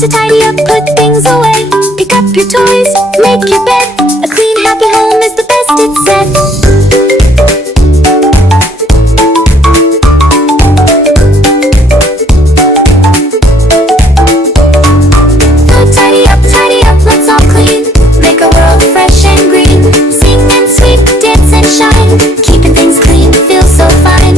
to tidy up, put things away. Pick up your toys, make your bed. A clean, happy home is the best, it's said. Tidy up, let's all clean. Make a world fresh and green. Sing and sweep, dance and shine. Keeping things clean feels so fine.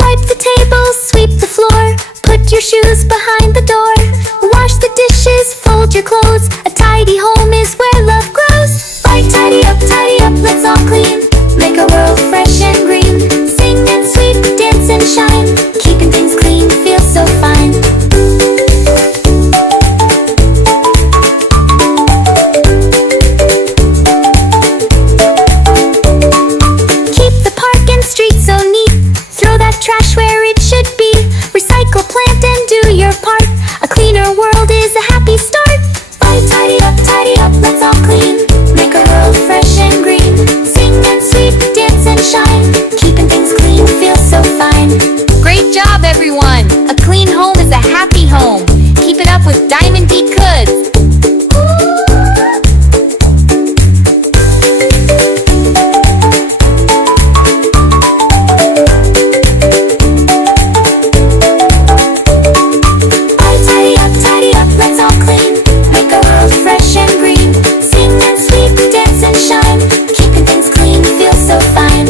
Wipe the table, sweep the floor. Put your shoes behind the door. Wash the dishes, fold your clothes. A tidy home is where love grows. Tidy up, let's all clean. Make a world fresh and green. Sing and sweep, dance and shine. Keeping things clean feels so fine. Keep the park and streets so neat. Throw that trash where it should be. Recycle, plant and do your part. A cleaner world is a happy start. Tidy up, let's all clean. Make a world fresh and green. Sing and sweep, dance and shine. Keeping things clean feels so fine. Great job, everyone! A clean home is a happy home. Keep it up with DiamondDKids. Tidy up, let's all clean. Make a world fresh and green. Sing and sweep, dance and shine. Keeping things clean feels so fine.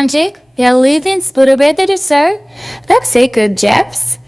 Amcık, ya living spuru bedir sir. That's a good Jeps.